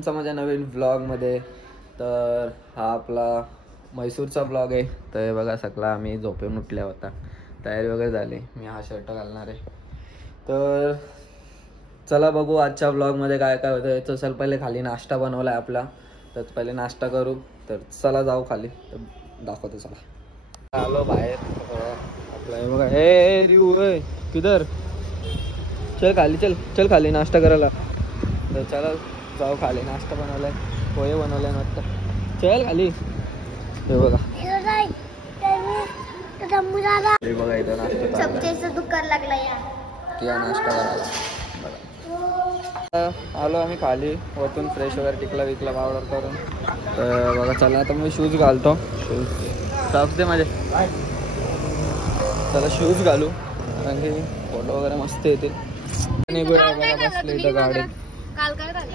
तुमचं माझ्या नवीन व्लॉगमध्ये. तर हा आपला म्हैसूरचा ब्लॉग आहे. तर हे बघा सगळा आम्ही झोपेन उठल्या होता, तयारी वगैरे झाली. मी हा शर्ट घालणार आहे. तर चला बघू आजच्या ब्लॉगमध्ये काय काय होतं. तर चल पहिले खाली नाश्ता बनवला आहे आपला, तर पहिले नाश्ता करू. तर चला जाऊ खाली, तर दाखवतो. चला आलो बाहेर. आपला हे बघा, हे रिऊ किधर, चल खाली, चल चल खाली नाश्ता करायला. तर चला जाऊ खाली. नाश्ता बनवलाय, पोहे बनवलाय मस्त. चल खाली. हे बघा, हे बघा इथं नाश्ता दुकान लागला या नाश्ता करायला. बघा आलो आम्ही खाली वरतून फ्रेश वगैरे टिकला विकला पावडर करून. तर बघा चला आता मी शूज घालतो. शूज साफ दे माझे. चला शूज घालू, कारण की फोटो वगैरे मस्त येतील. निघूया बघा, बसले इथं गाडी.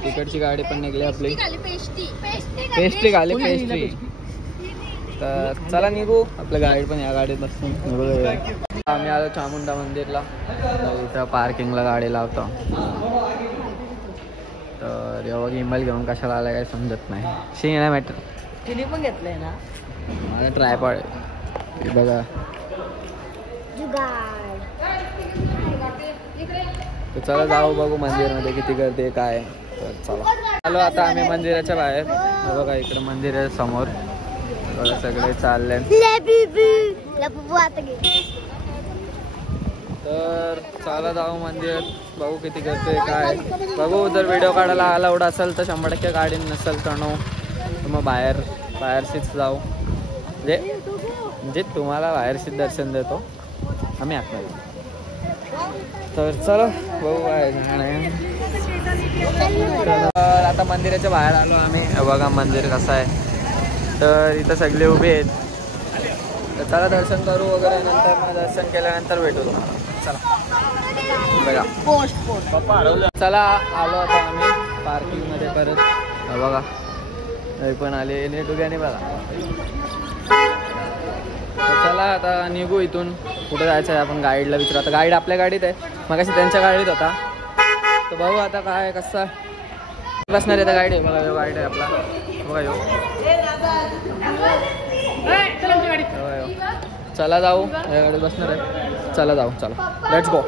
तिकडची गाडी पण निघली आपली. पेस्ट्री खाली, पेस्ट्री. तर चला निघू. आपल्या गाडी पण या गाडीत बसून निघूया. आम्ही आलो चामुंडा मंदिरला. इथं पार्किंगला गाडी लावतो. तर एवढं इमेल घेऊन कशाला आलाय काही समजत नाही. शी नाही मॅटर. तिने पण घेतलंय ना माझा ट्रायपॉड आहे बघा. तर चला जाऊ बघू मंदिरमध्ये किती गर्दी काय. तर चला आलो आता आम्ही मंदिराच्या बाहेर. बघा इकडे मंदिर आहे समोर. बघा सगळे चालले. तर चला जाऊ मंदिरात, बघू किती गर्दी काय. बघू जर व्हिडिओ काढायला अलाउड असेल तर 100% गाडी, नसेल तर नो. तर मग बाहेरशीच जाऊ. म्हणजे तुम्हाला बाहेरशीच दर्शन देतो, आम्ही आतमध्ये. तर चला बघू काय. तर आता मंदिराच्या बाहेर आलो आम्ही. बघा मंदिर कसं आहे. तर इथं सगळे उभे आहेत. तर चला दर्शन करू वगैरे. नंतर मग दर्शन केल्यानंतर भेटू तुम्हाला. चला बघा. चला आलो आता आम्ही पार्किंगमध्ये परत. बघा पण आले नेटुक्याने बघा. चला आता निघू इथून. कुठं जायचं आहे आपण गाईडला विचारू. आता गाईड आपल्या गाडीत आहे, मग अशी त्यांच्या गाडीत होता. तर बघू आता काय कसं बसणार आहे. गाईड आहे बघा, यो गाईड आहे आपला. बघा यो. चला जाऊ, या गाडीत बसणार आहे. चला जाऊ, चला लेट्स गो.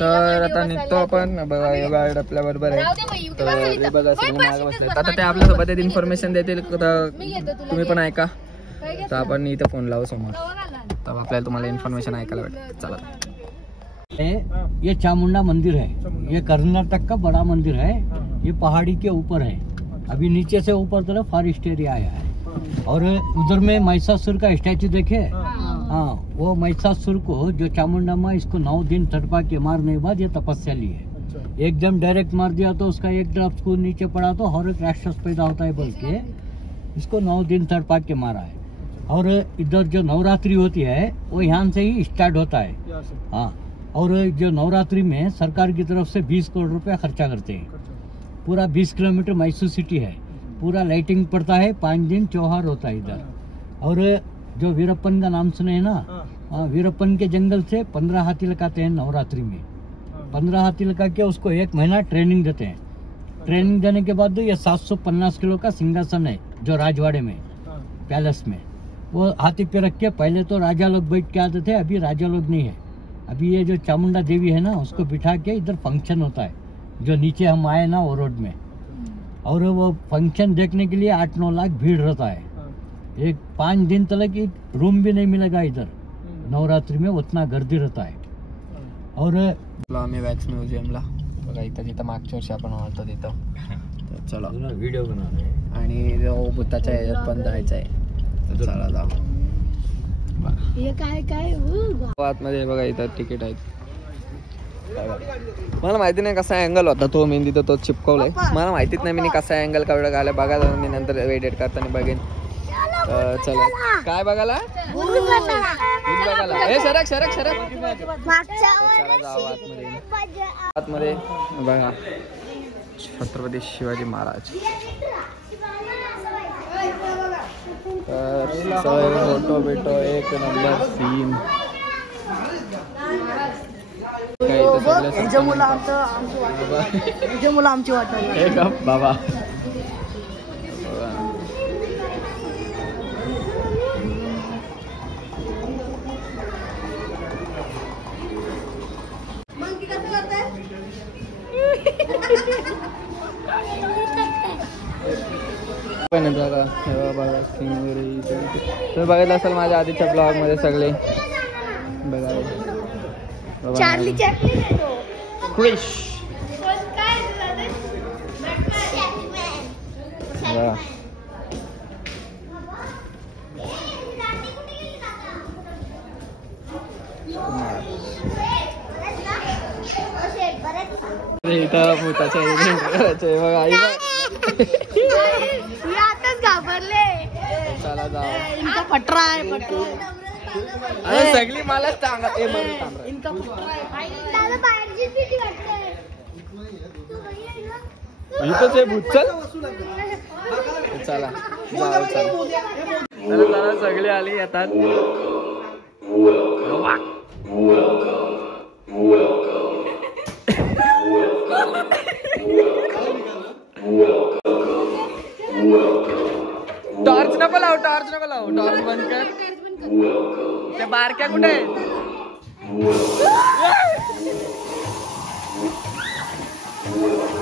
तर आता निघतो आपण. बघा यो गाईड आपल्या बरोबर आहे. तर हे बघा सगळे मागे बसले. आता ते आपल्यासोबत इन्फॉर्मेशन देतील, तुम्ही पण ऐका. तर आपण इथं फोन लावू समोर, तर आपल्याला तुम्हाला इन्फॉर्मेशन ऐकायला भेटेल. चला. ये चामुंडा मंदिर है, ये कर्नाटक का बड़ा मंदिर है। ये पहाड़ी के ऊपर है। अभी नीचे से ऊपर तरफ फॉरेस्ट एरिया आया है। और उधर में महिषासुर का स्टैचू देखे। हाँ, वो महिषासुर को जो चामुंडा माँ इसको 9 दिन तड़पा के मारने के बाद ये तपस्या ली है। एकदम डायरेक्ट मार दिया तो उसका एक ड्रॉप को नीचे पड़ा तो और एक राक्षस पैदा होता है, बोल के इसको 9 दिन तड़पा के मारा है। और इधर जो नवरात्रि होती है वो यहाँ से ही स्टार्ट होता है। हाँ, और जो नवरात्रि में सरकार की तरफ से 20 करोड़ रुपया खर्चा करते हैं। पूरा 20 किलोमीटर मैसूर सिटी है, पूरा लाइटिंग पड़ता है। 5 दिन त्योहार होता है इधर। और जो वीरप्पन का नाम सुने है ना, वीरप्पन के जंगल से 15 हाथी लगाते हैं नवरात्रि में। 15 हाथी लगा के उसको 1 महीना ट्रेनिंग देते हैं। ट्रेनिंग देने के बाद ये 750 किलो का सिंहासन है जो राजवाड़े में पैलेस में, वो हाथी पे रख के पहले तो राजा लोग बैठ के आते थे, अभी राजा लोग नहीं है। अभी ये जो चामुंडा देवी है ना उसको बिठा के इधर फंक्शन होता है, जो नीचे हम आए ना वो रोड में। और वो फंक्शन देखने के लिए 8-9 लाख भीड़ रहता है। एक 5 दिन तक एक रूम भी नहीं मिलेगा इधर नवरात्रि में, उतना गर्दी रहता है। और आम्ही वॅक्स म्युझियमला बघा, इथं जिथं मागच्या वर्षी आपण होतो तिथं. तर चला व्हिडिओ बनवणार आणि जो बुद्धाच्या ह्याच्यात पण जायचं आहे. तर चला जाऊ. हे काय आतमध्ये बघा इथं तिकीट आहेत. मला माहिती नाही कसा अँगल होता तो, मी तिथं तो चिपकवलाय. मला माहितीच नाही मी कसा अँगल कावडा घालाय. बघा मी नंतर एडिट करताना बघेन. चला काय बघायला बघायला. हे सरक सरक सरक. चला जाऊ आतमध्ये. बघा छत्रपती शिवाजी महाराज. फोटो बिटो एक नंबर सीन. काय इथं सगळं ह्याच्या मुलं बाबा. ह्याच्या मुलं आमची वाटायला हे का बाबा. पण बघा बघा स्किन वगैरे तुम्ही बघितलं असाल माझ्या आधीच्या ब्लॉग मध्ये सगळे बघा. चार्ली चॅपलिन आहे तो. खुश बघा. इथं भूताच्या बघा आई बघ. आताच घाबरले. चला जाऊ. इनका पटरा आहे पटरा. अरे सगळी मलाच सांगा. इनका पटरा आहे. इथंच आहे भूत. चल चला जाऊ चला. चला सगळी आली येतात. टॉर्च नको लाव टॉर्च नको लाव. टॉर्च बंद कर. त्या बारक्या कुठे आहेत?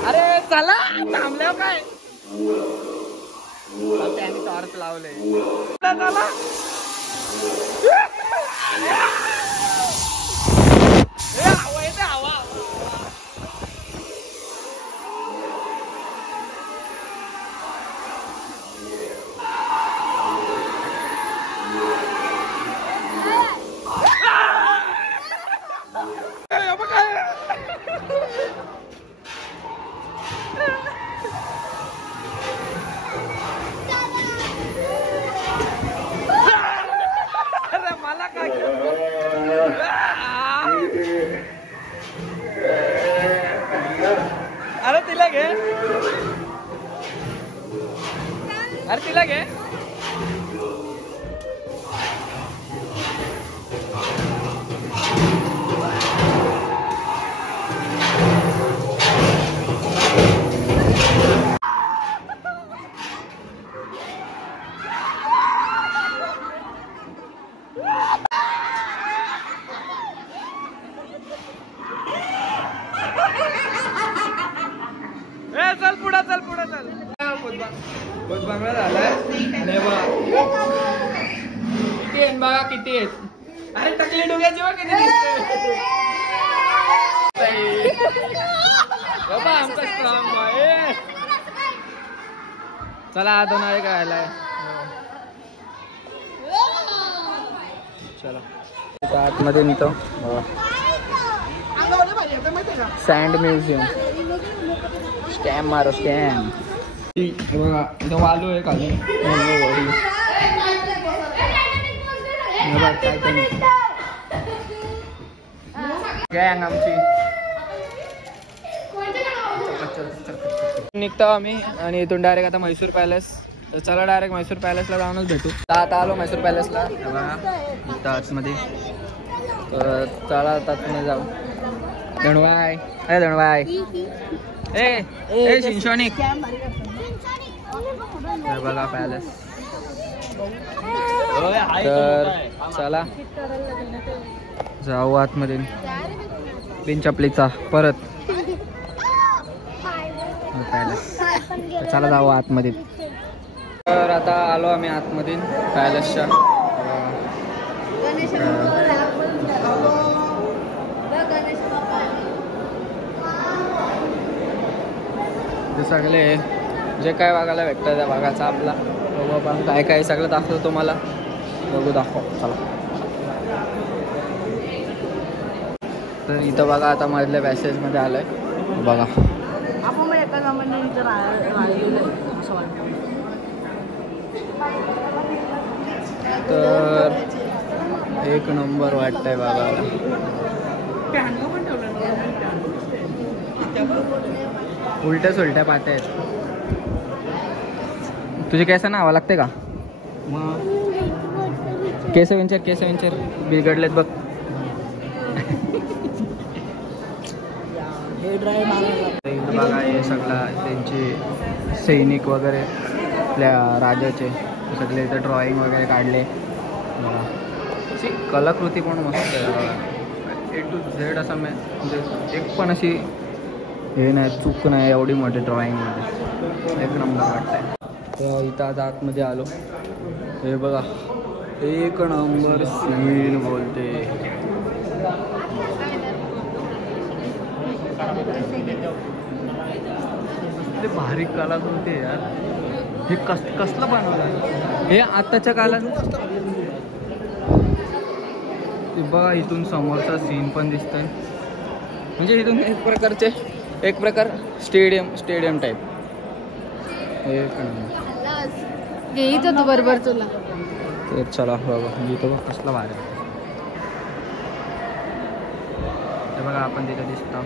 अरे चला थांबल्यावर काय त्याने टॉर्च लावले. चला हवा येते हवा. मला काय अरे तिला घे. अरे तिला घे. चल पुढे चल पुढे चल. भूत बंगला झालाय. आणि किती आहेत बघा किती आहेत. अरे टकली डोक्याची बघ किती दिसते. बाबा आमचा स्ट्रॉंग बॉय. चला दोन आहे काय चला आतमध्ये निघतो. Sand museum. स्कॅम मारो स्कॅम. बघा इथं वालू आहे खाली. गँग आमची निघतो आम्ही आणि इथून डायरेक्ट आता म्हैसूर पॅलेस. तर चला डायरेक्ट म्हैसूर पॅलेसला जाऊनच भेटू. आता आलो म्हैसूर पॅलेसला. इथं आतमध्ये. तर चला आतमध्ये जाऊ. धणवाय अरे धणवाय ए शिंशोनिक. बघा पॅलेस. तर चला जाऊ आतमध्ये. बिन चपलीचा परत पॅलेस. चला जाऊ आतमध्ये. तर आता आलो आम्ही आतमध्ये पॅलेसच्या. सगळे जे काय बघायला भेटतं त्या भागाचा आपला बघू आपण काय काय सगळं दाखवतो तुम्हाला. बघू दाखव चला. तर इथं बघा आता मधल्या पॅसेजमध्ये आलंय बघा. तर एक नंबर वाटतंय बघायला. उलट्या सुलट्या पाहते आहेत. तुझे केस नावा लागते का? केस विंचर बिघडलेत बघ. इथं बघा हे सगळा त्यांचे सैनिक वगैरे आपल्या राजाचे सगळे इथं ड्रॉइंग वगैरे काढले बघा. कलाकृती पण मस्त आहे बघा. A to Z असं म्हणजे एक पण अशी हे नाही, चूक नाही एवढी मोठी ड्रॉइंगमध्ये. एक नंबर वाटतंय. तर इथं आता आतमध्ये आलो. हे बघा एक नंबर सीन बोलते. भारी कलाकृती आहे यार. हे कसलं बनवलं हे आताच्या काळात. ते बघा इथून समोरचा सीन पण दिसतोय. म्हणजे इथून एक प्रकार स्टेडियम टाईप. येत होतं बरोबर तुला. तर चला बाबा इथं बघ कसला भारी. ते बघा आपण तिथं दिसतो.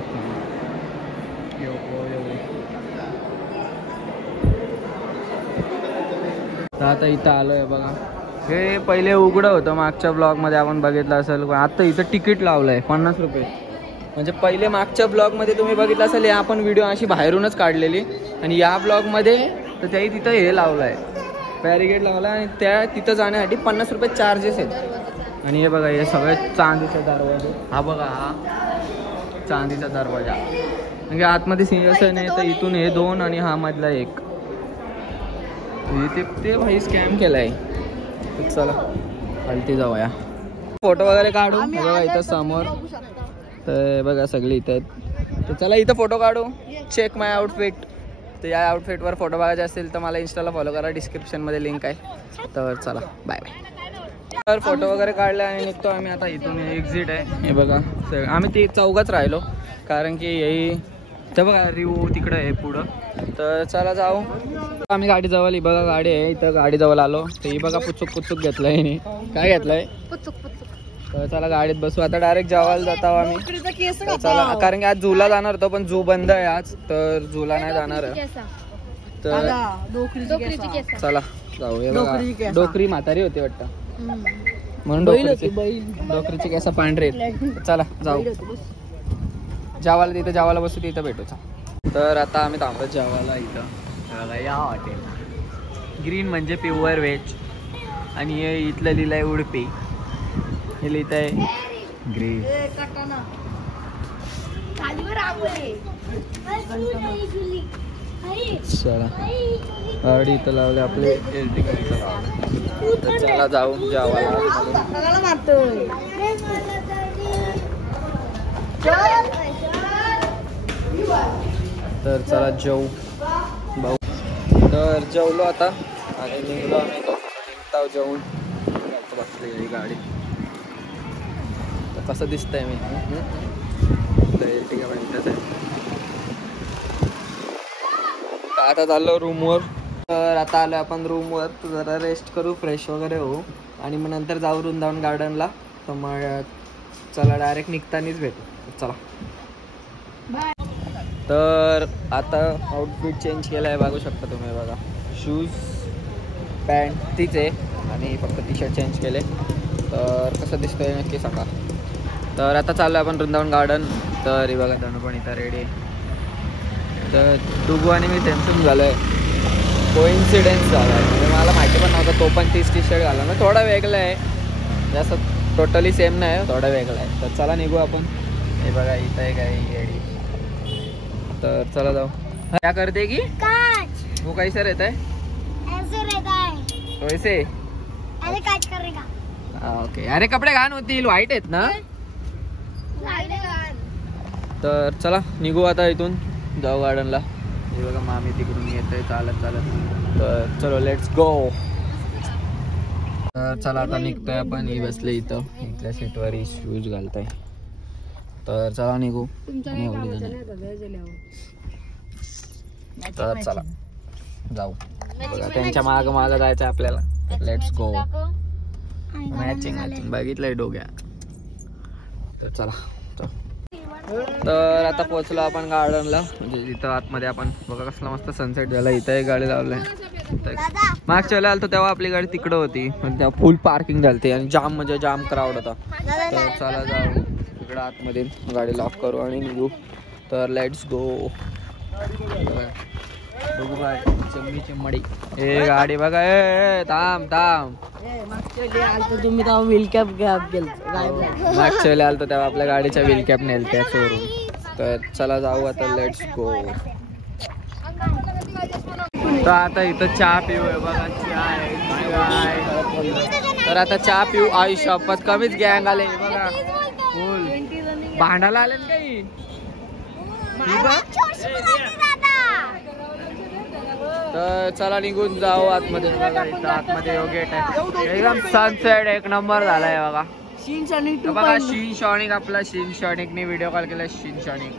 तर आता इथं आलोय बघा. हे पहिले उघडं होतं मागच्या ब्लॉगमध्ये आपण बघितलं असेल. आता इथं तिकीट लावलंय 50 रुपये. म्हणजे पहिले मागच्या ब्लॉगमध्ये तुम्ही बघितलं असेल हे आपण व्हिडिओ अशी बाहेरूनच काढलेली. आणि या ब्लॉगमध्ये तर त्याही तिथं हे लावलं आहे, बॅरिगेड लावला. आणि त्या तिथं जाण्यासाठी 50 रुपये चार्जेस आहेत. आणि हे बघा हे सगळे चांदीचा दरवाजा. हा बघा हा चांदीचा दरवाजा. म्हणजे आतमध्ये सिंहासन आहे. तर इथून हे 2 आणि हा मधला 1. ते भाई स्कॅम केलाय. चला खालती जाऊया, फोटो वगैरे काढू. बघा इथं समोर तर बघा सगळी इथं आहेत. तर चला इथं फोटो काढू. चेक माय आउटफिट. तर या आउटफिटवर फोटो बघायचे असतील तर मला इंस्टाला फॉलो करा, डिस्क्रिप्शनमध्ये लिंक आहे. तर चला बाय बाय. तर फोटो वगैरे काढले आणि निघतो आम्ही आता इथून. एक्झिट आहे हे बघा. आम्ही ते चौघच राहिलो कारण की यही ते बघा रिव्यू तिकडं आहे पुढं. तर चला जाऊ. आम्ही गाडी जवळ बघा गाडी आहे इथं. गाडी जवळ आलो तर ही बघा पुचूक घेतलंय हिने. काय घेतलंय? तर चला गाडीत बसू. आता डायरेक्ट जेवायला जातो आम्ही. तर चला कारण की आज झूला जाणार होतो पण झू बंद आहे आज. तर झूला नाही जाणार आहे. तर चला जाऊ. हे बघा डोकरी म्हातारी होती वाटतं म्हणून डोकरीची केस पांढरे. चला जाऊ जेवायला. तिथं जेवायला बसू तिथं भेटू. तर आता आम्ही थांबतो जेवायला इथं. या हॉटेल ग्रीन म्हणजे प्युअर व्हेज. आणि हे इथलं लिहिलं आहे उडपी. हे लिहित आहे ग्रीन. चला गाडी इथं लावले आपले. चला जाऊ जेवायला. तर चला जेवू भाऊ. तर जेवलो आता आणि निघलो आम्ही. निघताव जेवून. बसली गाडी. तर कसं दिसतंय मी ठीक आहे. आता चाललो रूमवर. तर आता आलो आपण रूमवर. तर जरा रेस्ट करू, फ्रेश वगैरे होऊ आणि मग नंतर जाऊ वृंदावन गार्डनला. तर मग चला डायरेक्ट निघतानीच भेटू. चला. तर आता आउटफिट चेंज केला आहे बघू शकता तुम्ही. बघा शूज पॅन्ट तीच आहे आणि फक्त टी शर्ट चेंज केले. तर कसं दिसतंय नक्की सांगा. तर आता चाललो आपण वृंदावन गार्डन. तर हे बघा धनु पण इथं रेडी आहे. तर डुगू आणि मी सेम झालो आहे. कोइन्सिडेन्स झाला आहे. म्हणजे मला माहिती पण नव्हतं. तो पण तीच टी शर्ट घाला. म्हणजे थोडा वेगळा आहे जास्त. टोटली सेम नाही, थोडा वेगळा आहे. तर चला निघू आपण. हे बघा इथं आहे काय येडी. तर चला जाओ. क्या करते की वो कैसे रहता है? ऐसे रहता है. वैसे अरे काट करेगा. ओके. अरे कपडे घाण होतील, व्हाईट आहेत ना. तर चला निघू आता इथून जाऊ गार्डनला. हे बघा मामी तिकडून येते चालत. तर चलो लेट्स गो. तर चला आता निघतोय आपण. ही बसले इथं इथल्या सीटवर. ही शूज घालताय. तर चला निघू. तर चला जाऊ. बघा त्यांच्या माग जायचं आपल्याला. Let's go. मॅचिंग बघितलंय डोग्या. तर चला. तर आता पोहोचलो आपण गार्डनला. म्हणजे इथं आतमध्ये आपण बघा कसला मस्त सनसेट झाला. इथं एक गाडी लावलाय. मागच्या वेळेला आलतो तेव्हा आपली गाडी तिकडं होती. म्हणजे तेव्हा फुल पार्किंग झाली आणि जाम क्राऊड होता. तर चला जाऊ इकडं आतमध्ये. गाडी लॉक करू आणि निघू. तर लेट्स गो. बघू काय चम्मी चिम्मडी. ए गाडी बघा. ए थांब थांब. तुम्ही तेव्हा व्हील कॅप मागच्या वेळेला आलतो तेव्हा आपल्या गाडीच्या व्हील कॅप नेलत्या चोरून. तर चला जाऊ आता. Let's go. तर आता इथं चहा पिऊ आहे बघा. चहा आहे. तर आता चहा पिऊ. आई शपथ कमीच गँग आले बघा. फुल भांडायला आले काही. तर चला निघून जाऊ आतमध्ये. बघा इथं आतमध्ये गेट आहे. एकदम सनसेट एक नंबर झालाय बघा. बघा शीन शॉनिक आपला. शीन शॉनिकने व्हिडिओ कॉल केला. शीन शॉनिक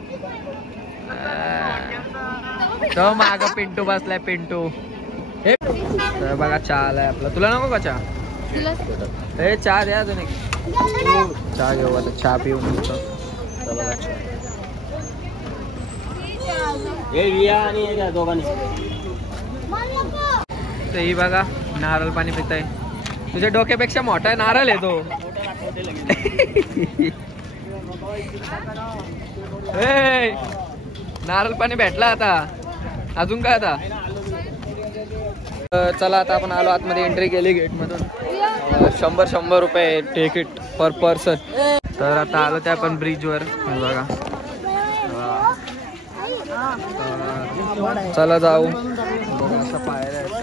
तो माग पिंटू बसलाय. पिंटू हे तर बघा चहा आलाय आपला. तुला नको का चहा? हे चहा द्या अजून एक. चहा घेऊ आता. चहा पिऊ मस्त. ही बघा नारळ पाणी पिताय. तुझ्या डोक्यापेक्षा मोठा नारळ आहे तो. नारळ पाणी भेटला आता. अजून काय आता. चला आता आपण आलो आतमध्ये. एंट्री केली गेट मधून. 100 रुपये तिकीट पर पर्सन. तर आता आलो ते आपण ब्रिज वर बघा. चला जाऊ. असं पायऱ्या आहेत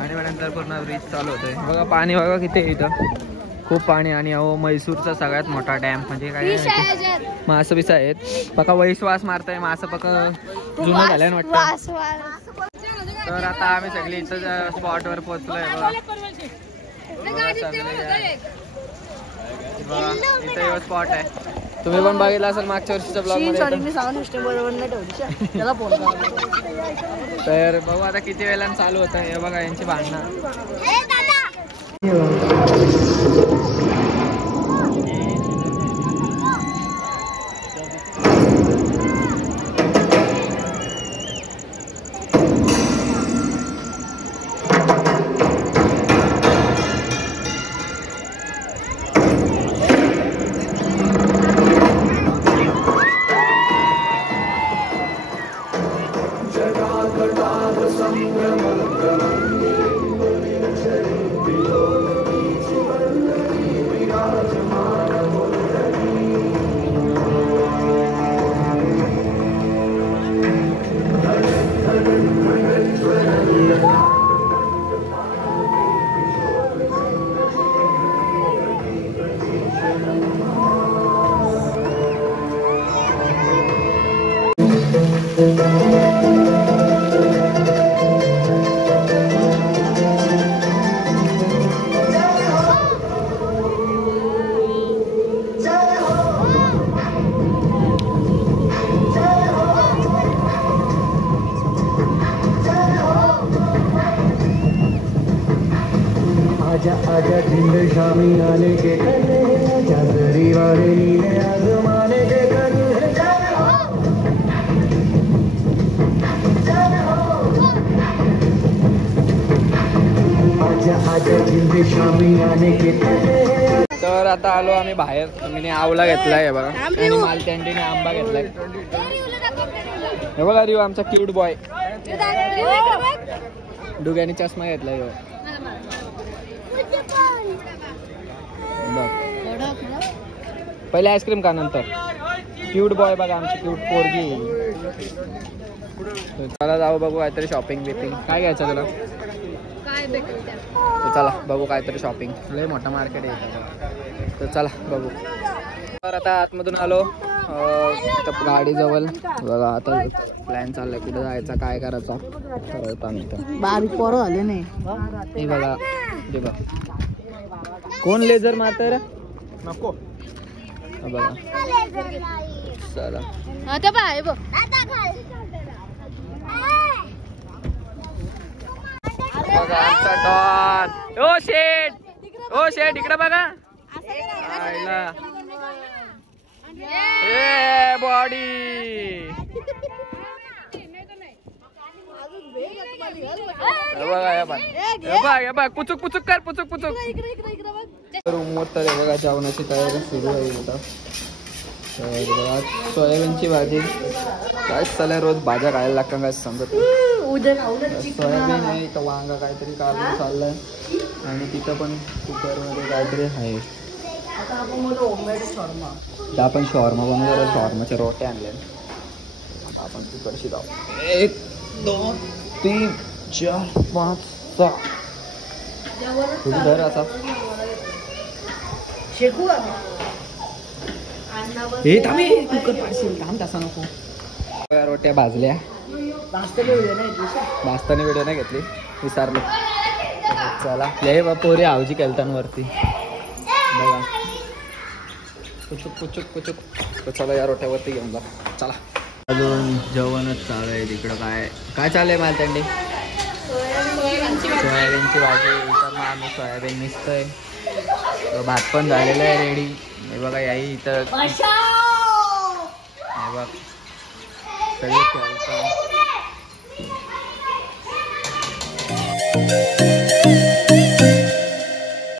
आणि मग नंतर पूर्ण ब्रिज चालू होतोय बघा. पाणी बघा किती आहे इथं. खूप पाणी. आणि अहो मैसूरचा सगळ्यात मोठा डॅम म्हणजे काय मासं बिस आहेत बघा. वैश्वास मारताय मासं बघा. जुनं झालंय ना वाटतं. तर आता आम्ही सगळे इथं स्पॉट वर पोहोचलोय बघा. इथं स्पॉट आहे. तुम्ही पण बघितलं असेल मागच्या वर्षीच्या ब्लॉग मध्ये. तर बघू आता किती वेळानं चालू होतं हे बघा. यांची भांडणं. आजा जिंद शामी आने के कने आजा दरी वाले नीले आजमाने के कने आजा आजा जिंद शामी आने के कने. तर आता आलो आम्ही बाहेर. मी आवला घेतलाय बघा. आणि माल कॅन्टीने आंबा घेतलाय. हे बघा रिव आमचा क्यूट बॉय. डुग्याने चष्मा घेतलाय. पहिले आईस्क्रीम का नंतर. क्यूट बॉय बघा आमची क्यूट पोरगी. चला जाऊ बघू काहीतरी शॉपिंग बिपिंग. काय घ्यायचं तुला? तर चला बघू काहीतरी शॉपिंग. लय मोठा मार्केट आहे. तर चला बघू. तर आता आतमधून आलो गाडी जवळ बघा. आता प्लॅन चाललाय कुठे जायचा काय करायचा ठरवता. बारीक पोरं झाले नाही. हे बघा हे बघ. कोण लेझर मारतय रे? नको बघा. चला बघा आमचा डॉन. ओ शेट. ओ शेट इकडे बघा. ए बॉडी बघा. पुचुक पुचुक कर. पुचुक पुचुक. रूमवर तर बघा जेवणाची तयारी सुरू आहे आता. तर बघा सोयाबीनची भाजी काय चालय, रोज भाज्या खायला लागतं काय समजत नाही. सोयाबीन आहे, इथं वांगा काहीतरी काढून चाललंय आणि तिथं पण कुकरमध्ये काहीतरी आहे. तर आपण शॉर्मा बनवतो, शॉर्माचे रोटे आणले. आपण कुकरशी जाऊ. 1 2 3 4 5 6 तुझी धर असा हे थांबे कुकर पाडशील, थांब तसा नको. रोट्या भाजल्या, भाजताना व्हिडिओ नाही घेतली, विसरलो. चला लय पोरी आवजी केलतांवरती बघा पुचुक पुचुक पुचुक. तर चला या रोट्यावरती घेऊन जा. चला अजून जेवणच चालू आहे तिकडं. काय काय चालू आहे मला त्यांनी? सोयाबीनची भाजी. इथं मग आम्ही सोयाबीन मिसतोय. भात पण झालेला आहे रेडी. हे बघा याही इथं हे बघ सगळे खेळतात.